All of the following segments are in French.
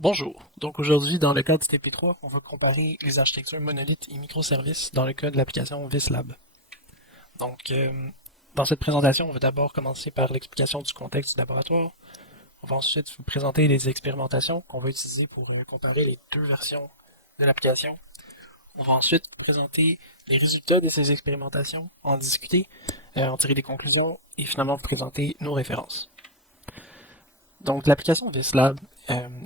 Bonjour. Donc aujourd'hui, dans le cadre du TP3, on va comparer les architectures monolithes et microservices dans le cas de l'application VisLab. Donc, dans cette présentation, on va d'abord commencer par l'explication du contexte du laboratoire. On va ensuite vous présenter les expérimentations qu'on va utiliser pour comparer les deux versions de l'application. On va ensuite vous présenter les résultats de ces expérimentations, en discuter, en tirer des conclusions et finalement vous présenter nos références. Donc, l'application VisLab,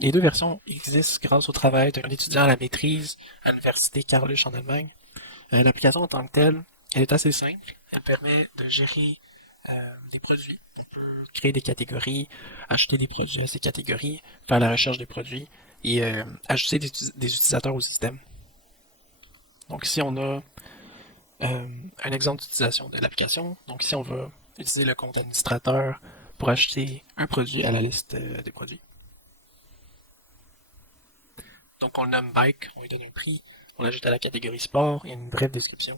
les deux versions existent grâce au travail d'un étudiant à la maîtrise à l'université Karlsruhe en Allemagne. L'application en tant que telle, elle est assez simple. Elle permet de gérer des produits. On peut créer des catégories, acheter des produits à ces catégories, faire la recherche des produits et ajouter des utilisateurs au système. Donc ici, on a un exemple d'utilisation de l'application. Donc ici, on va utiliser le compte administrateur pour acheter un produit à la liste des produits. Donc on le nomme bike, on lui donne un prix, on l'ajoute à la catégorie sport et une brève description.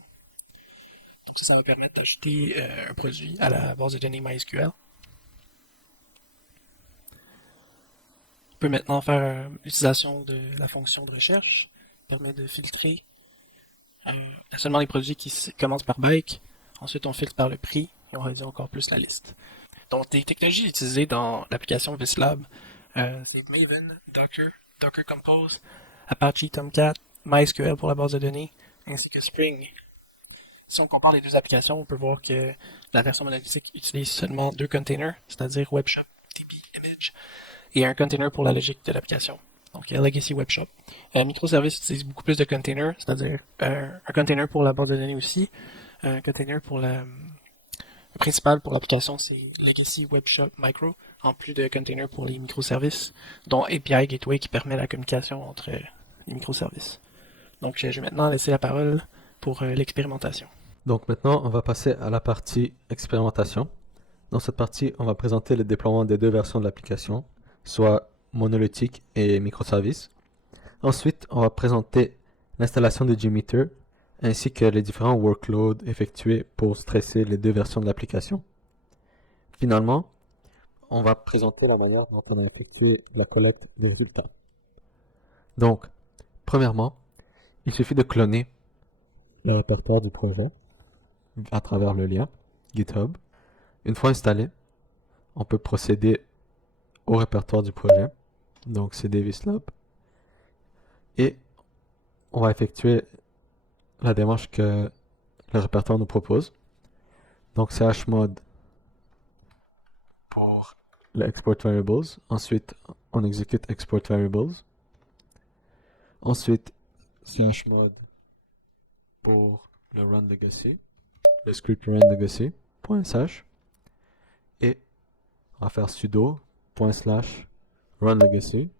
Donc ça va permettre d'ajouter un produit à la base de données MySQL. On peut maintenant faire l'utilisation de la fonction de recherche, qui permet de filtrer seulement les produits qui commencent par bike. Ensuite on filtre par le prix et on réduit encore plus la liste. Donc des technologies utilisées dans l'application VisLab, c'est Maven, Docker, Docker Compose, Apache Tomcat, MySQL pour la base de données, ainsi que Spring. Si on compare les deux applications, on peut voir que la version monolithique utilise seulement deux containers, c'est-à-dire WebShop, DB Image, et un container pour la logique de l'application. Donc, Legacy WebShop. Microservice utilise beaucoup plus de containers, c'est-à-dire un container pour la base de données aussi, un container pour le principal pour l'application, c'est Legacy WebShop Micro, en plus de containers pour les microservices, dont API Gateway qui permet la communication entre les microservices. Donc, je vais maintenant laisser la parole pour l'expérimentation. Donc maintenant, on va passer à la partie expérimentation. Dans cette partie, on va présenter le déploiement des deux versions de l'application, soit monolithique et microservice. Ensuite, on va présenter l'installation de JMeter ainsi que les différents workloads effectués pour stresser les deux versions de l'application. Finalement, on va présenter la manière dont on a effectué la collecte des résultats. Donc, premièrement, il suffit de cloner le répertoire du projet à travers le lien GitHub. Une fois installé, on peut procéder au répertoire du projet, donc c'est Davislab, et on va effectuer la démarche que le répertoire nous propose. Donc c'est chmod pour le export variables, ensuite on exécute export variables, ensuite c'est chmod pour le run legacy, le script run legacy, .sh, et on va faire sudo ./run legacy,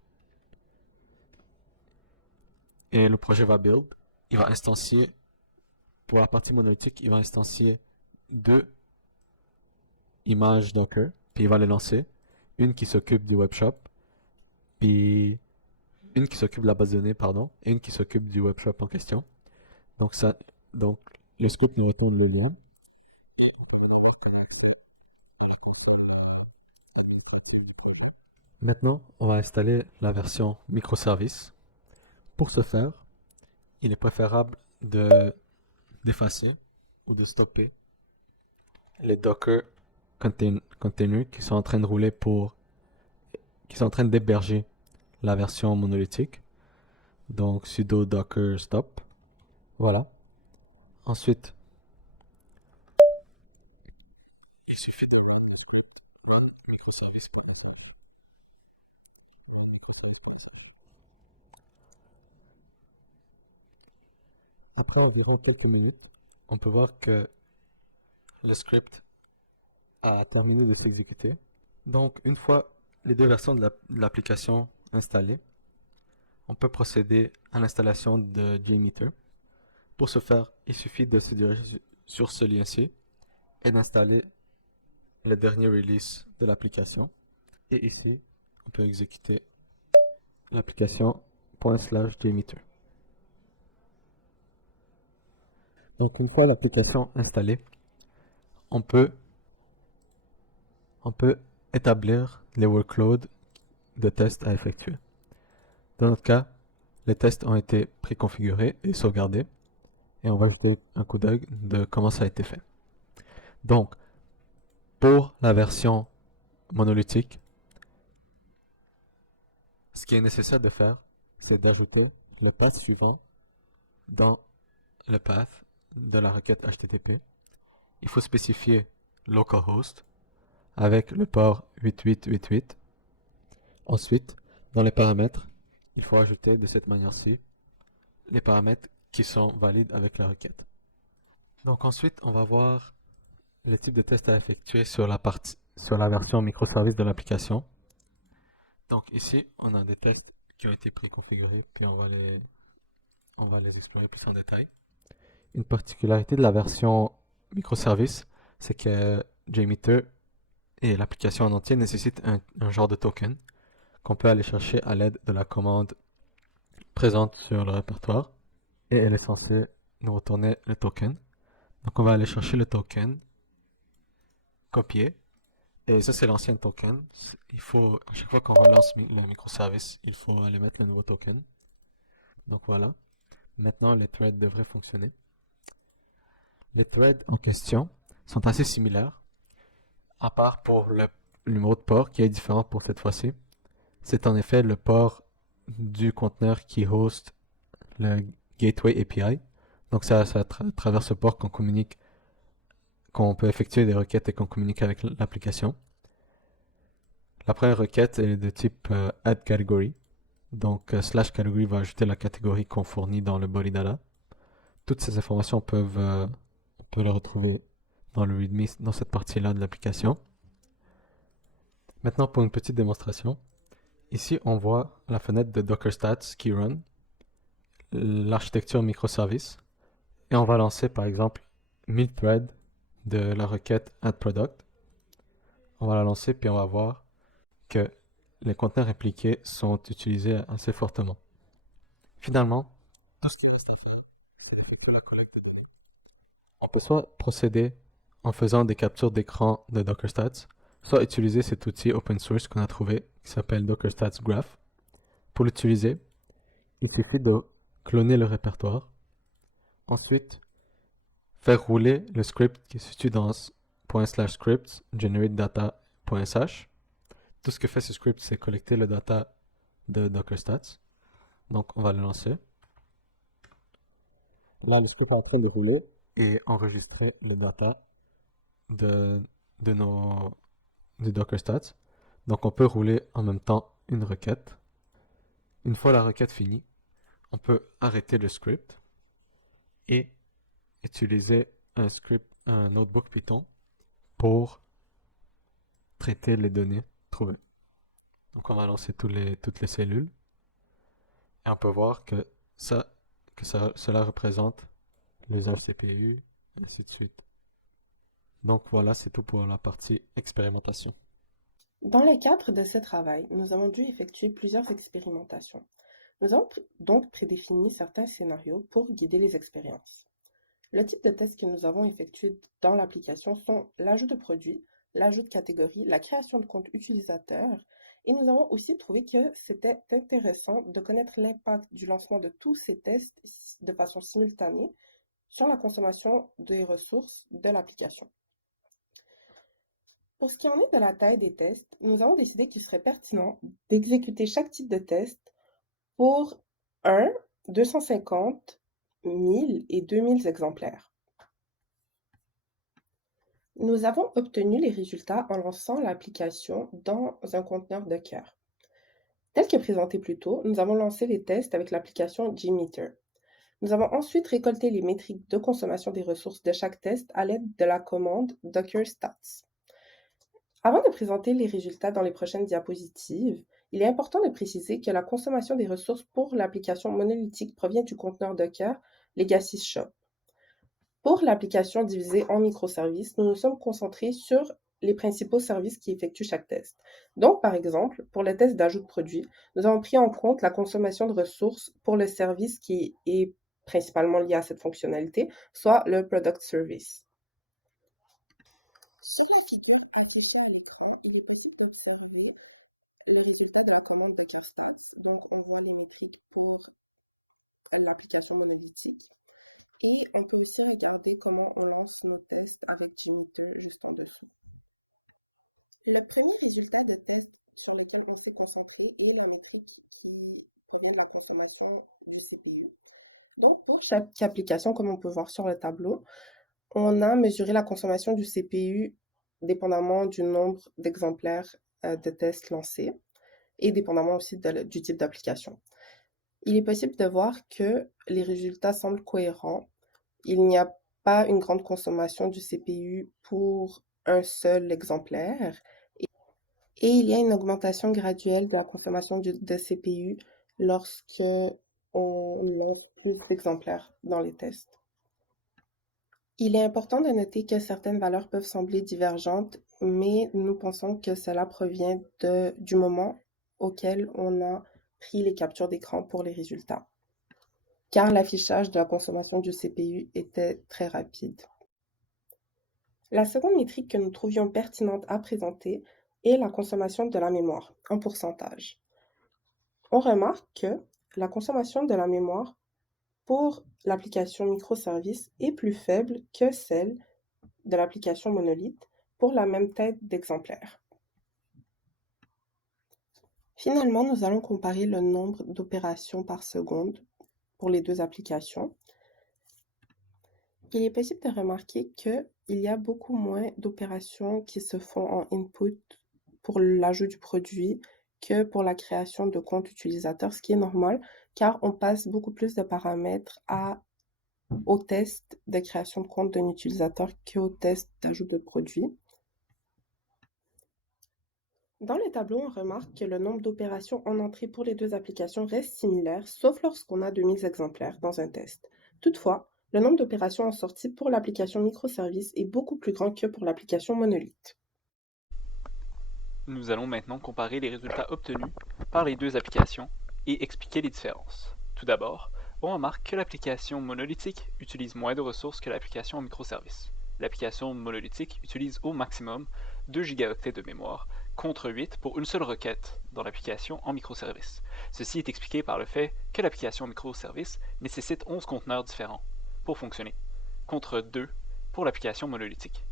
et le projet va build, il va instancier, pour la partie monolithique, il va instancier deux images Docker, puis il va les lancer. Une qui s'occupe du webshop, puis une qui s'occupe de la base de données, pardon, et une qui s'occupe du webshop en question. Donc ça, donc le scope nous retourne le lien. Maintenant, on va installer la version microservice. Pour ce faire, il est préférable de d'effacer ou de stopper les Docker containers qui sont en train de rouler qui sont en train d'héberger la version monolithique. Donc sudo docker stop. Voilà. Ensuite, il suffit de microservice. Après environ quelques minutes, on peut voir que le script a terminé de s'exécuter. Donc, une fois les deux versions de l'application installées, on peut procéder à l'installation de JMeter. Pour ce faire, il suffit de se diriger sur ce lien-ci et d'installer le dernier release de l'application. Et ici, on peut exécuter l'application ./JMeter. Donc, une fois l'application installée, on peut, on peut établir les workloads de tests à effectuer. Dans notre cas, les tests ont été préconfigurés et sauvegardés et on va jeter un coup d'œil de comment ça a été fait. Donc, pour la version monolithique, ce qui est nécessaire de faire, c'est d'ajouter le path suivant dans le path de la requête HTTP. Il faut spécifier localhost avec le port 8888. Ensuite, dans les paramètres, il faut ajouter de cette manière-ci les paramètres qui sont valides avec la requête. Donc ensuite, on va voir les types de tests à effectuer sur la version microservice de l'application. Donc ici, on a des tests qui ont été préconfigurés, puis on va les explorer plus en détail. Une particularité de la version microservice, c'est que JMeter et l'application en entier nécessitent un genre de token qu'on peut aller chercher à l'aide de la commande présente sur le répertoire. Et elle est censée nous retourner le token. Donc on va aller chercher le token, copier. Et ça, c'est l'ancien token. Il faut, à chaque fois qu'on relance le microservice, il faut aller mettre le nouveau token. Donc voilà. Maintenant, les threads devraient fonctionner. Les threads en question sont assez similaires, à part pour le numéro de port qui est différent pour cette fois-ci. C'est en effet le port du conteneur qui host le Gateway API. Donc ça, à travers ce port qu'on communique, qu'on peut effectuer des requêtes et qu'on communique avec l'application. La première requête est de type add category. Donc slash category va ajouter la catégorie qu'on fournit dans le body data. Toutes ces informations on peut les retrouver dans le README dans cette partie-là de l'application. Maintenant pour une petite démonstration. Ici on voit la fenêtre de Docker Stats qui run, l'architecture microservice, et on va lancer par exemple 1000 threads de la requête add product. On va la lancer puis on va voir que les conteneurs impliqués sont utilisés assez fortement. Finalement, tout ce qui reste à faire, c'est la collecte de données. On peut soit procéder en faisant des captures d'écran de DockerStats, soit utiliser cet outil open source qu'on a trouvé qui s'appelle DockerStats Graph. Pour l'utiliser, il suffit de cloner le répertoire. Ensuite, faire rouler le script qui se situe dans ./scripts generate_data.sh. Tout ce que fait ce script, c'est collecter le data de DockerStats. Donc, on va le lancer. Là, le script est en train de rouler et enregistrer le data de, de nos de DockerStats. Donc, on peut rouler en même temps une requête. Une fois la requête finie, on peut arrêter le script et utiliser un notebook Python pour traiter les données trouvées. Donc, on va lancer toutes les cellules et on peut voir que cela représente l'usage CPU, et ainsi de suite. Donc voilà, c'est tout pour la partie expérimentation. Dans le cadre de ce travail, nous avons dû effectuer plusieurs expérimentations. Nous avons donc prédéfini certains scénarios pour guider les expériences. Le type de tests que nous avons effectués dans l'application sont l'ajout de produits, l'ajout de catégories, la création de comptes utilisateurs, et nous avons aussi trouvé que c'était intéressant de connaître l'impact du lancement de tous ces tests de façon simultanée sur la consommation des ressources de l'application. Pour ce qui en est de la taille des tests, nous avons décidé qu'il serait pertinent d'exécuter chaque type de test pour 1, 250, 1000 et 2000 exemplaires. Nous avons obtenu les résultats en lançant l'application dans un conteneur Docker. Tel que présenté plus tôt, nous avons lancé les tests avec l'application JMeter. Nous avons ensuite récolté les métriques de consommation des ressources de chaque test à l'aide de la commande Docker Stats. Avant de présenter les résultats dans les prochaines diapositives, il est important de préciser que la consommation des ressources pour l'application monolithique provient du conteneur Docker Legacy Shop. Pour l'application divisée en microservices, nous nous sommes concentrés sur les principaux services qui effectuent chaque test. Donc, par exemple, pour le test d'ajout de produit, nous avons pris en compte la consommation de ressources pour le service qui est principalement lié à cette fonctionnalité, soit le Product Service. Sur la figure affichée à l'écran, il est possible d'observer les résultats de la commande de Kerstat. Donc, on voit les métriques pour l'application monolithique. Et on peut aussi regarder comment on lance nos tests avec JMeter juste en dessous. Le premier résultat de test sur lequel on s'est concentré est la métrique qui provient de la consommation du CPU. Donc, pour chaque application, comme on peut voir sur le tableau, on a mesuré la consommation du CPU dépendamment du nombre d'exemplaires de tests lancés et dépendamment aussi du type d'application. Il est possible de voir que les résultats semblent cohérents. Il n'y a pas une grande consommation du CPU pour un seul exemplaire et il y a une augmentation graduelle de la consommation de CPU lorsque on lance plus d'exemplaires dans les tests. Il est important de noter que certaines valeurs peuvent sembler divergentes, mais nous pensons que cela provient du moment auquel on a pris les captures d'écran pour les résultats, car l'affichage de la consommation du CPU était très rapide. La seconde métrique que nous trouvions pertinente à présenter est la consommation de la mémoire, en pourcentage. On remarque que la consommation de la mémoire pour l'application microservice est plus faible que celle de l'application monolithe pour la même tête d'exemplaires. Finalement, nous allons comparer le nombre d'opérations par seconde pour les deux applications. Il est possible de remarquer qu'il y a beaucoup moins d'opérations qui se font en input pour l'ajout du produit que pour la création de comptes utilisateurs, ce qui est normal car on passe beaucoup plus de paramètres au test de création de compte d'un utilisateur qu'au test d'ajout de produit. Dans le tableau, on remarque que le nombre d'opérations en entrée pour les deux applications reste similaire, sauf lorsqu'on a 2000 exemplaires dans un test. Toutefois, le nombre d'opérations en sortie pour l'application microservice est beaucoup plus grand que pour l'application monolithe. Nous allons maintenant comparer les résultats obtenus par les deux applications et expliquer les différences. Tout d'abord, on remarque que l'application monolithique utilise moins de ressources que l'application en microservice. L'application monolithique utilise au maximum 2 gigaoctets de mémoire, contre 8 pour une seule requête dans l'application en microservice. Ceci est expliqué par le fait que l'application microservice nécessite 11 conteneurs différents pour fonctionner, contre 2 pour l'application monolithique.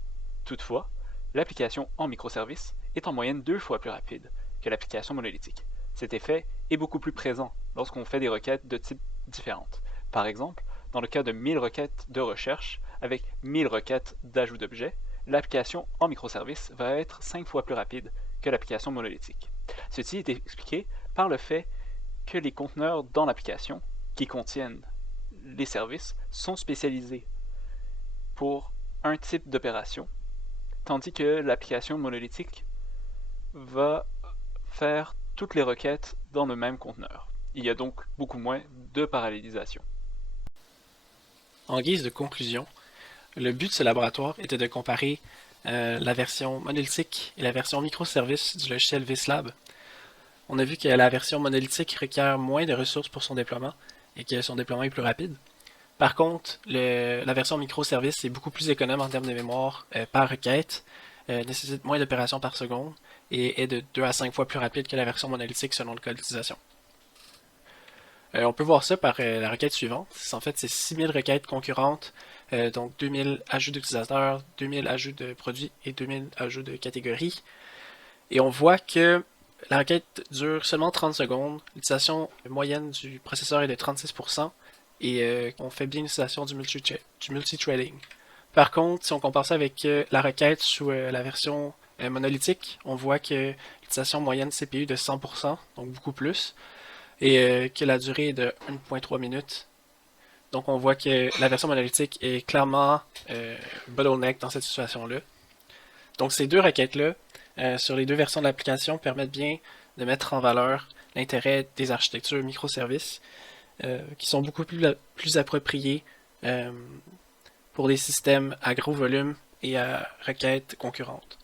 Toutefois, l'application en microservice est en moyenne 2 fois plus rapide que l'application monolithique. Cet effet est beaucoup plus présent lorsqu'on fait des requêtes de types différentes. Par exemple, dans le cas de 1000 requêtes de recherche avec 1000 requêtes d'ajout d'objets, l'application en microservice va être 5 fois plus rapide que l'application monolithique. Ceci est expliqué par le fait que les conteneurs dans l'application qui contiennent les services sont spécialisés pour un type d'opération, tandis que l'application monolithique va faire toutes les requêtes dans le même conteneur. Il y a donc beaucoup moins de parallélisation. En guise de conclusion, le but de ce laboratoire était de comparer la version monolithique et la version microservice du logiciel VisLab. On a vu que la version monolithique requiert moins de ressources pour son déploiement et que son déploiement est plus rapide. Par contre, la version microservice est beaucoup plus économe en termes de mémoire par requête, nécessite moins d'opérations par seconde et est de 2 à 5 fois plus rapide que la version monolithique selon le cas d'utilisation. On peut voir ça par la requête suivante. En fait, c'est 6000 requêtes concurrentes, donc 2000 ajouts d'utilisateurs, 2000 ajouts de produits et 2000 ajouts de catégories. Et on voit que la requête dure seulement 30 secondes. L'utilisation moyenne du processeur est de 36% et on fait bien l'utilisation du multithreading. Par contre, si on compare ça avec la requête sous la version monolithique, on voit que l'utilisation moyenne CPU est de 100%, donc beaucoup plus, et que la durée est de 1.3 minutes. Donc on voit que la version monolithique est clairement bottleneck dans cette situation-là. Donc ces deux requêtes-là, sur les deux versions de l'application, permettent bien de mettre en valeur l'intérêt des architectures microservices qui sont beaucoup plus appropriées pour des systèmes à gros volume et à requêtes concurrentes.